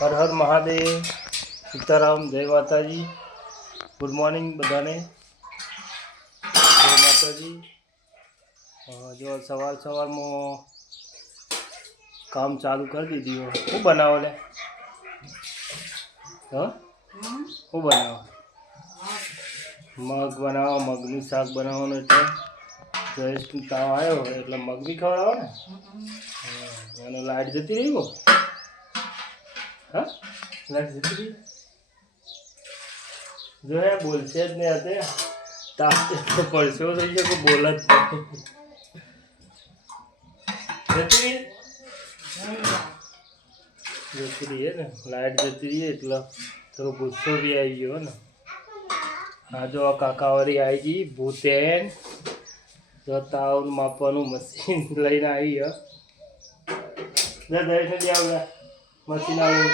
હર હર મહાદેવ, સીતારામ, જય માતાજી. Good morning બધાને, જય માતાજી. જો સવારમાં કામ ચાલુ કરી દીધું. શું બનાવો લે? શું બનાવો? મગ બનાવો, મગનું શાક બનાવવાનું. એટલે જયેશનો તાવ આવ્યો હોય એટલે મગ બી ખવડાવો ને. અને લાઈટ જતી રહી ગો. હા, લાઈટ જતી રહી. જો એ બોલશે જ નહીં હતી. તાવ તો પડશે થઈ જાય, બોલ જ જતી રહી ને. લાઈટ જતી રહી એટલે થોડો ગુસ્સો બી આવી ગયો ને. હા, જો કાકાવાળી આવી ગઈ ભૂતેન. જો તાવ માપવાનું મશીન લઈને આવી હ. જયેશને લઈ આવ મશીન આવી.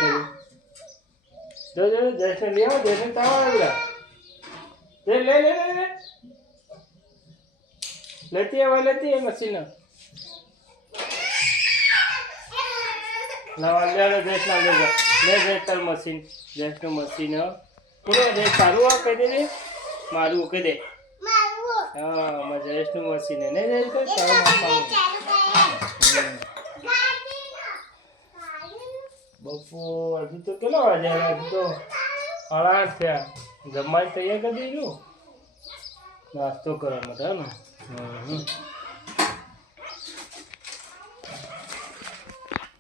જો જયેશને લઈ આવો. જયેશને તાવ આવે બધા. લેતી આવે મશીન. લાવા જયેશ ના લે જયેશ તાર મશીન. જયેશનું મશીન પૂરો જયેશ તારું આ કહી દે. મારું કહી દે. હા, મારા જયેશનું મશીન હે ને જયેશ કર તારું માપવાનું. બપો હજુ તો કેટલો વાગે? હજુ તો 8:30 થયા. જમવાની તૈયાર કરી દીધું. નાસ્તો કરવા માટે ને.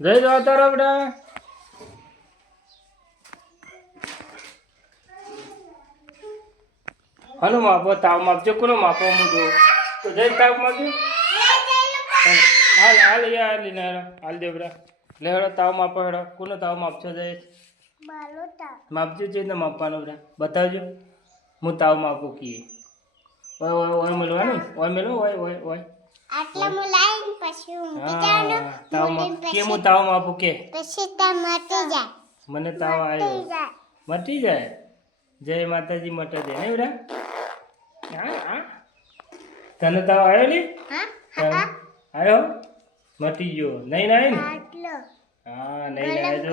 જય દ્વારકા બેટા. હાલો માપો, તાવ માપજો. કોનો માપો મોટો તો જય તાવ માપજો. હાલ દે બેટા. લે હેડો તાવ માપો. હેડો કોનો તાવ માપશો? જય માપજો. છે ને માપવાનો બેટા બતાવજો. હું તાવ માપું કીએ. ઓય મેળવાનું. ઓય મેળવો. ઓય આટલા મુલાયમ પછી તાવ માપ કે હું તાવ માપું કે પછી તાવ મટી જાય. મને તાવ આવ્યો મટી જાય. જય માતાજી મટી જાય ને બેટા. હા, તને તાવ આવ્યો ને? આવ્યો મટી ગયો. નહીં ના ને? હા, નહીં ના જો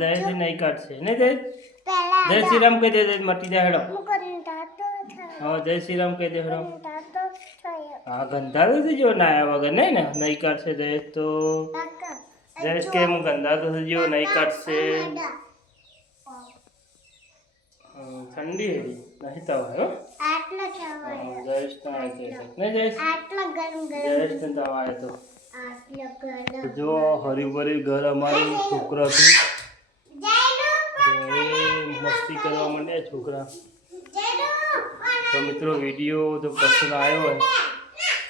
જયશ્રી નહીં કાઢશે ને. જય શ્રી રામ કહી દે. મટી જાય. હેડો. હા, જય શ્રી રામ કહી દે. હેડો. હા, ગંધારો થઈ ગયો નાયા વગર. નહીં ને? નહીં કાઢશે જયેશ તો. જયેશ કે હું ગંધારો થઈ ગયો નહીં કાઢશે. ઠંડી હેડી નહીં તાવ આવ્યો. જયેશ તો જયેશ ને તાવ આવ્યો તો. જો હરી ઘર અમારું છોકરાથી મસ્તી કરવા માંડ્યા છોકરા. તો મિત્રો વિડીયો જો પસંદ આવ્યો હોય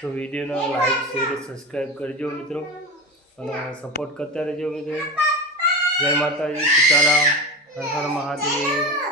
તો વિડીયોને લાઈક શેર સબસ્ક્રાઈબ કરજો મિત્રો. અને સપોર્ટ કરતા રહેજો મિત્રો. જય માતાજી, સીતારામ, હર હર મહાદેવ.